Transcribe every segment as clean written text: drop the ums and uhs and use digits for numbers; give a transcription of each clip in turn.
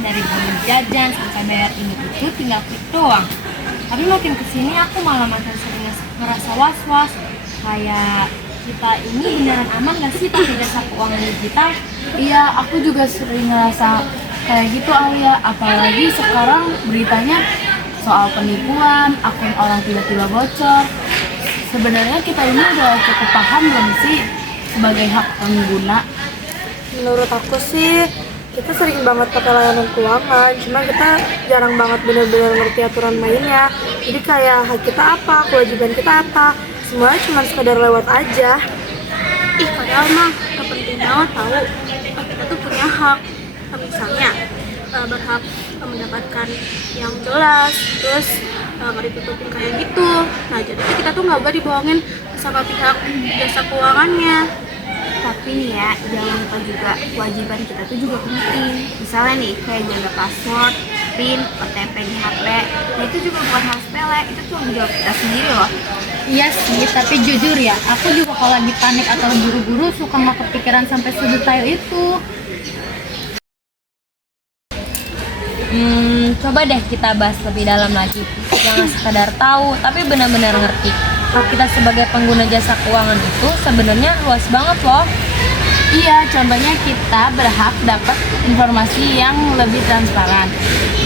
dari beli jajan sampai bayar ini itu tinggal klik doang. Tapi makin kesini aku malah makin sering ngerasa was-was. Kayak kita ini beneran aman gak sih pakai jasa keuangan digital? Iya, aku juga sering ngerasa kayak gitu Alia. Apalagi sekarang beritanya soal penipuan, akun orang tiba-tiba bocor. Sebenarnya kita ini udah cukup paham belum sih sebagai hak pengguna? Menurut aku sih, kita sering banget pakai layanan keuangan, cuma kita jarang banget bener-bener ngerti aturan mainnya. Jadi kayak hak kita apa, kewajiban kita apa, semuanya cuma sekedar lewat aja. Ih, padahal mah gak penting banget tahu. Kita tuh punya hak, misalnya berhak mendapatkan yang jelas, terus nggak ditutupin kayak gitu. Nah, jadi kita tuh nggak boleh dibohongin sama pihak jasa keuangannya. Tapi nih ya, jangan lupa juga kewajiban kita tuh juga penting. Misalnya nih, kayak jaga password, PIN, OTP di HP. Nah itu juga bukan hal sepele, itu tanggung jawab kita sendiri loh. Iya sih, tapi jujur ya, aku juga kalau lagi panik atau buru-buru suka nggak kepikiran sampai sedetail itu. Coba deh kita bahas lebih dalam lagi. Jangan sekedar tahu, tapi benar-benar ngerti. Hak kita sebagai pengguna jasa keuangan itu sebenarnya luas banget loh. Iya, contohnya kita berhak dapat informasi yang lebih transparan.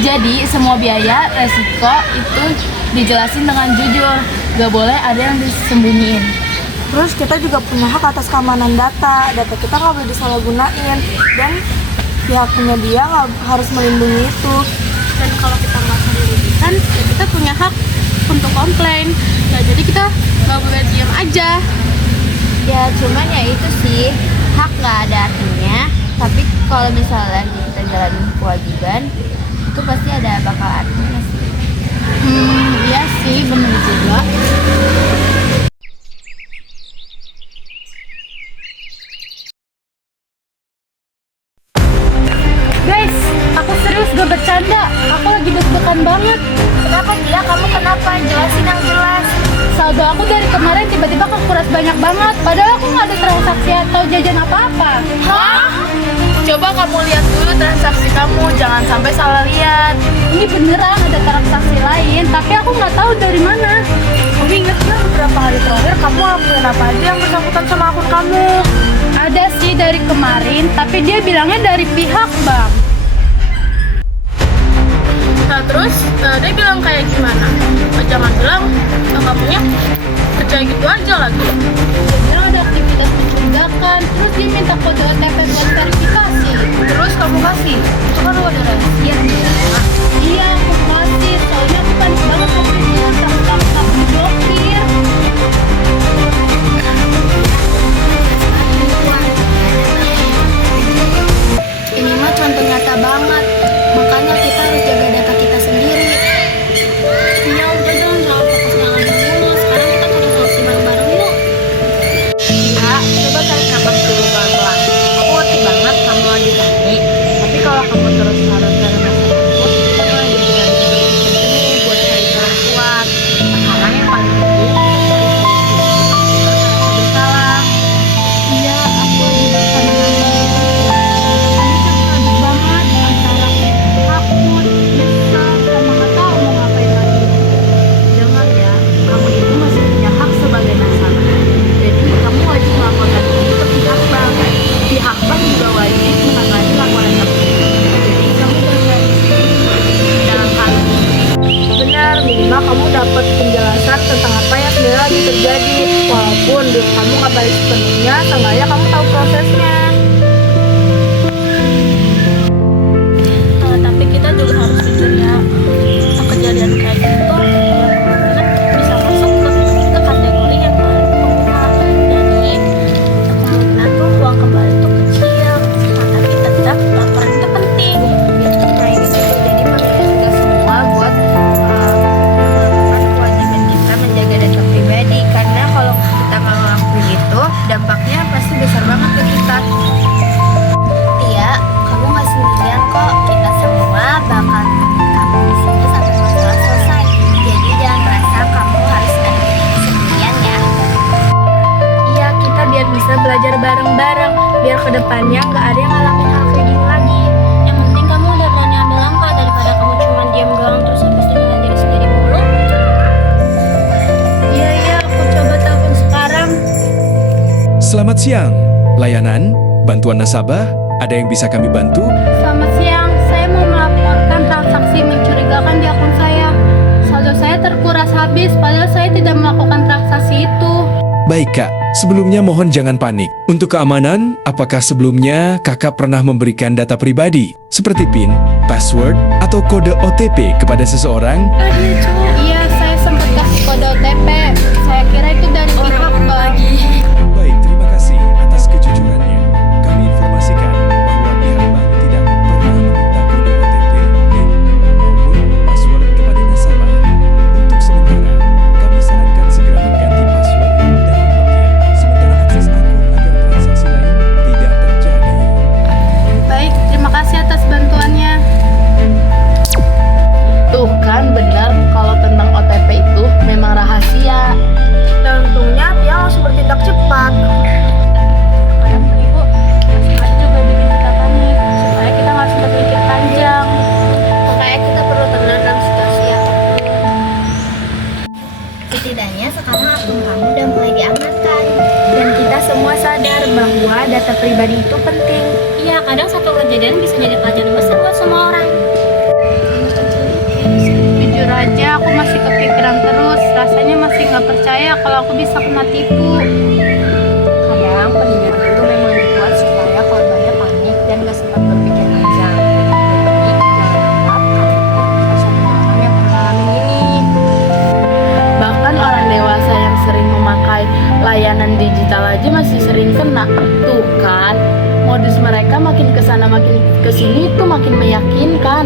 Jadi semua biaya, resiko itu dijelasin dengan jujur. Gak boleh ada yang disembunyiin. Terus kita juga punya hak atas keamanan data kita nggak boleh disalahgunain, dan pihak penyedia nggak harus melindungi itu. Dan kalau kita merasa dirugikan, ya kita punya hak untuk komplain. Nah, jadi kita nggak boleh diam aja. Ya cuman ya itu sih, hak gak ada artinya. Tapi kalau misalnya kita jalanin kewajiban, itu pasti ada bakal artinya sih. Iya sih, bener juga. Guys, aku serius gak bercanda. Aku lagi deg-degan banget. Kenapa dia? Kamu kenapa? Jelasin yang jelas. Saldo aku dari kemarin tiba-tiba kekuras banyak banget. Padahal aku nggak ada transaksi atau jajan apa-apa. Hah? Coba kamu lihat dulu transaksi kamu, jangan sampai salah lihat. Ini beneran ada transaksi lain, tapi aku nggak tahu dari mana. Kamu inget nggak beberapa hari terakhir kamu lakuin apa aja yang bersangkutan sama akun kamu? Ada sih dari kemarin, tapi dia bilangnya dari pihak bank. Nah, terus dia bilang kayak gimana? Jangan bilang kamunya percaya gitu aja lagi. Dia bilang ada aktivitas mencurigakan, terus dia minta kode OTP buat verifikasi. Terus kamu kasih? Itu kan udah rahasia. Iya, aku kasih, soalnya aku panik banget waktu itu, takut aku diblokir. Ini mah contoh nyata siang. Layanan, bantuan nasabah, ada yang bisa kami bantu? Selamat siang, saya mau melaporkan transaksi mencurigakan di akun saya. Saldo saya terkuras habis, padahal saya tidak melakukan transaksi itu. Baik kak, sebelumnya mohon jangan panik. Untuk keamanan, apakah sebelumnya kakak pernah memberikan data pribadi seperti PIN, password, atau kode OTP kepada seseorang? Iya, saya sempat kasih kode OTP. Saya kira itu dari pihak bank. Baik, terima kasih atas kejujurannya. Kami informasikan bahwa pihak bank tidak pernah meminta kode OTP, PIN, maupun password kepada nasabah. Untuk sementara, kami sarankan segera mengganti password dan memblokir sementara akses akun agar transaksi lain tidak terjadi. Baik, terima kasih atas bantuannya. Tuh kan benar kalau tentang OTP itu memang rahasia. Dan untungnya dia langsung bertindak cepat. Kadang tuh ibu masih juga bikin kita panik supaya kita nggak sempat mikir panjang. Makanya kita perlu tenang dalam situasi apapun. Setidaknya sekarang akun kamu udah mulai diamankan. Dan kita semua sadar bahwa data pribadi itu penting. Iya, kadang satu kejadian bisa jadi pelajaran besar buat semua orang. Jujur aja aku masih kepikiran terus. Rasanya masih nggak percaya kalau aku bisa kena tipu. Kadang pendidikan itu memang dibuat supaya korbannya panik dan gak sempat berpikir panjang. Jadi jangan anggap kamu satu orang yang pernah ngalamin ini. Bahkan orang dewasa yang sering memakai layanan digital aja masih sering kena. Tuh kan, modus mereka makin kesana makin kesini tuh makin meyakinkan.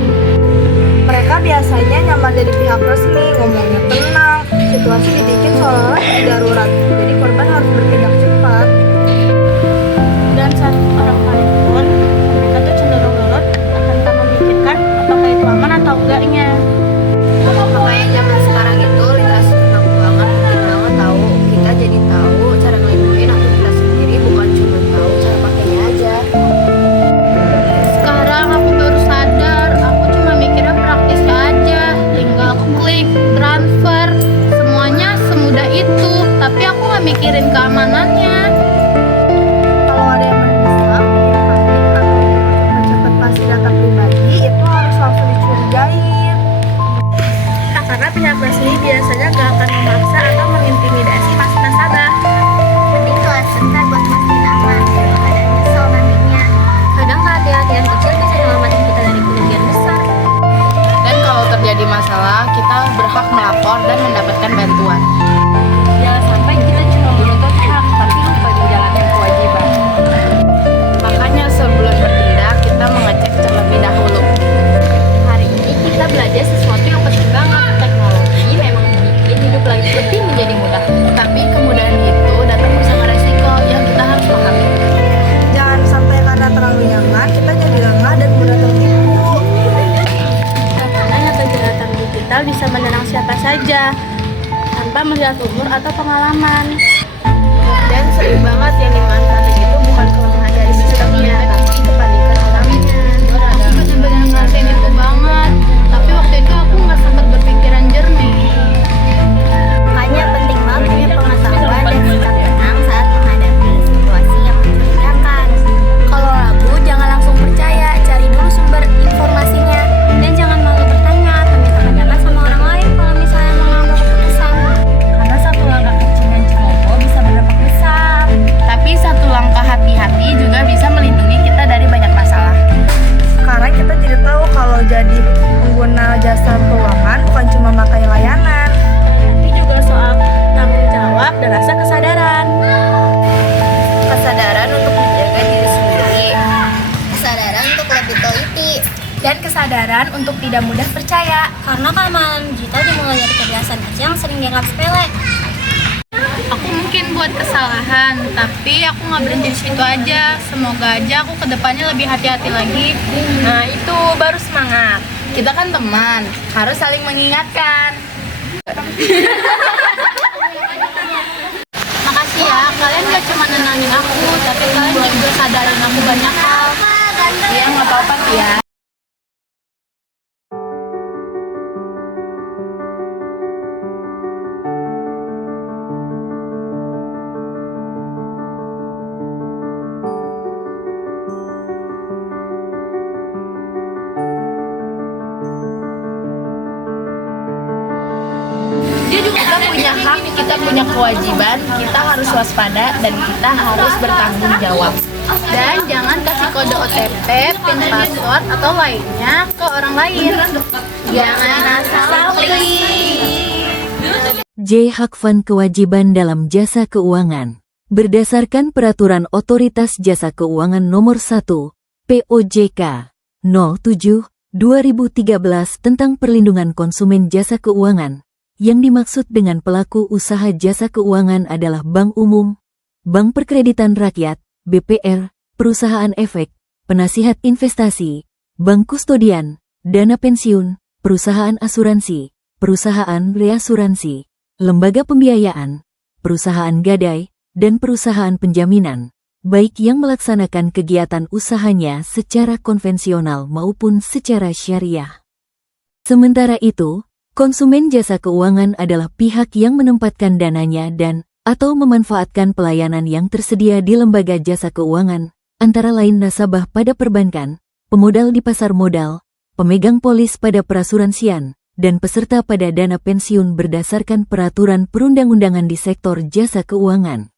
Mereka biasanya nyaman dari pihak resmi, ngomongnya tenang, situasi dibikin seolah-olah jadi darurat. Jadi korban harus bertindak cepat. Dan saat orang panik pun mereka tuh cenderung nurut tanpa memikirkan apakah itu aman atau enggaknya. Makanya zaman sekarang itu literasi tentang keuangan penting banget tahu. Kita jadi tahu cara ngelindungin akun kita sendiri, bukan cuma tahu cara pakainya aja. Sekarang aku baru sadar, aku cuma mikirnya praktis aja. Tinggal klik, transfer, semuanya semudah itu. Tapi aku nggak mikirin keamanannya. Kalau ada yang mendesak, bikin panik, atau cepat-cepat kasih data pribadi, itu harus langsung dicurigain. Nah, karena pihak resmi biasanya gak akan memaksa atau mengintimidasi nasabah. Mending kelas sebentar buat mastiin aman daripada nyesel nantinya. Kadang kehati-hatian kecil bisa nyelamatin kita dari kerugian besar. Dan kalau terjadi masalah, kita berhak melapor dan mendapatkan bantuan. Jangan sampai kita cuma menuntut hak tapi lupa menjalankan kewajiban. Makanya sebelum bertindak, kita mengecek terlebih dahulu. Hari ini kita belajar sesuatu yang penting banget. Teknologi memang bikin hidup lebih menjadi mudah. Tapi kemudahan itu datang bersama resiko yang kita harus pahami. Jangan sampai karena terlalu nyaman, kita jadi lengah dan mudah tertipu. Karena kejahatan digital bisa menyerang siapa saja tanpa melihat umur atau pengalaman. Dan sering banget yang dimanfaatin itu bukan kelemahan dari sistemnya, tapi kepanikan orangnya. Aku benar-benar ngerasain itu banget. Tapi waktu itu aku nggak sempat berpikiran jernih. Makanya penting banget punya pengetahuan dan sikap tenang saat menghadapi situasi yang mencurigakan. Kalau ragu, jangan langsung percaya, cari dulu sumber informasinya. Dan jangan malu bertanya atau minta pendapat sama orang lain kalau misalnya mau ngambil keputusan. Karena satu langkah kecil yang ceroboh bisa berdampak besar. Tapi satu langkah hati-hati juga bisa melindungi kita dari banyak masalah. Sekarang kita jadi tahu kalau jadi pengguna jasa keuangan bukan cuma pakai layanan. Tapi juga soal tanggung jawab dan rasa kesadaran. Kesadaran untuk menjaga diri sendiri. Kesadaran untuk lebih teliti. Dan kesadaran untuk tidak mudah percaya. Karena keamanan digital dimulai dari kebiasaan kecil yang sering dianggap sepele. Aku mungkin buat kesalahan, tapi aku nggak berhenti di situ aja. Semoga aja aku kedepannya lebih hati-hati lagi. Nah itu baru semangat. Kita kan teman, harus saling mengingatkan. Makasih ya, kalian gak cuma nenangin aku, tapi kalian juga sadarin aku banyak hal. Iya, nggak apa-apa ya. hak, kita punya kewajiban, kita harus waspada, dan kita harus bertanggung jawab. Dan jangan kasih kode OTP, PIN password, atau lainnya ke orang lain. Jangan asal klik. J. Hakfan kewajiban dalam jasa keuangan. Berdasarkan Peraturan Otoritas Jasa Keuangan Nomor 1, POJK 07/2013 tentang perlindungan konsumen jasa keuangan, yang dimaksud dengan pelaku usaha jasa keuangan adalah bank umum, bank perkreditan rakyat, BPR, perusahaan efek, penasihat investasi, bank kustodian, dana pensiun, perusahaan asuransi, perusahaan reasuransi, lembaga pembiayaan, perusahaan gadai, dan perusahaan penjaminan, baik yang melaksanakan kegiatan usahanya secara konvensional maupun secara syariah. Sementara itu, konsumen jasa keuangan adalah pihak yang menempatkan dananya dan atau memanfaatkan pelayanan yang tersedia di lembaga jasa keuangan, antara lain nasabah pada perbankan, pemodal di pasar modal, pemegang polis pada perasuransian, dan peserta pada dana pensiun berdasarkan peraturan perundang-undangan di sektor jasa keuangan.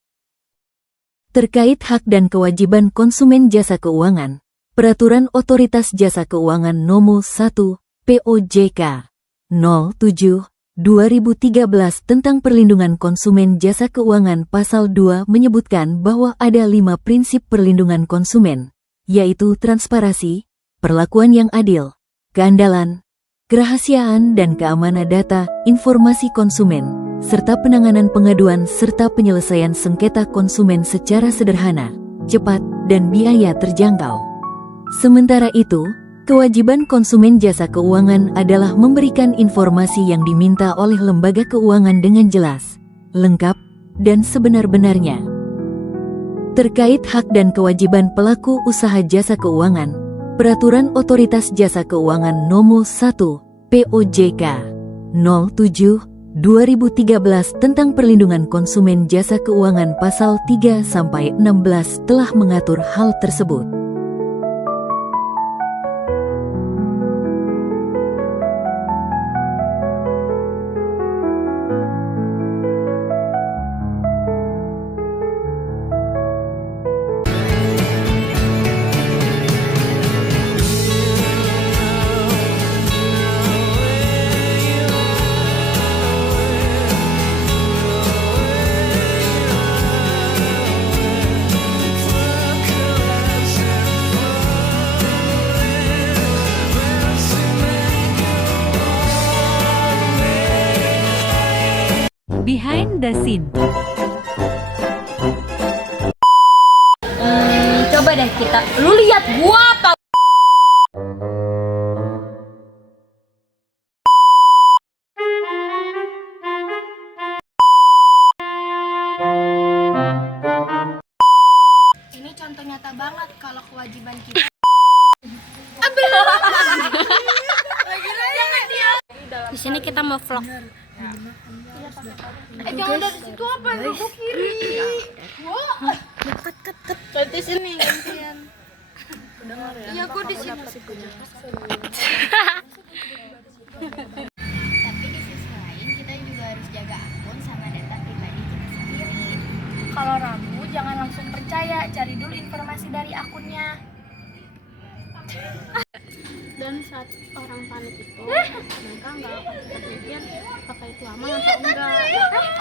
Terkait hak dan kewajiban konsumen jasa keuangan, Peraturan Otoritas Jasa Keuangan Nomor 1, POJK 07/2013 tentang perlindungan konsumen jasa keuangan Pasal 2 menyebutkan bahwa ada 5 prinsip perlindungan konsumen, yaitu transparansi, perlakuan yang adil, keandalan, kerahasiaan dan keamanan data, informasi konsumen, serta penanganan pengaduan serta penyelesaian sengketa konsumen secara sederhana, cepat, dan biaya terjangkau. Sementara itu, kewajiban konsumen jasa keuangan adalah memberikan informasi yang diminta oleh lembaga keuangan dengan jelas, lengkap, dan sebenar-benarnya. Terkait hak dan kewajiban pelaku usaha jasa keuangan, Peraturan Otoritas Jasa Keuangan Nomor 1, POJK 07/2013 tentang perlindungan konsumen jasa keuangan Pasal 3-16 telah mengatur hal tersebut. Behind the scene. Coba deh lu lihat gua apa? Ini contoh nyata banget kalau kewajiban kita. Di sini kita mau vlog. Jangan dari situ apa? Ke kiri. Dekat. Berarti sini gantian. Iya, gua di sini. Tapi di sisi lain kita juga harus jaga akun sama data pribadi kita sendiri. Kalau ragu, jangan langsung percaya, cari dulu informasi dari akunnya. Dan saat orang panik itu, mereka nggak akan berpikir apakah itu aman atau enggak.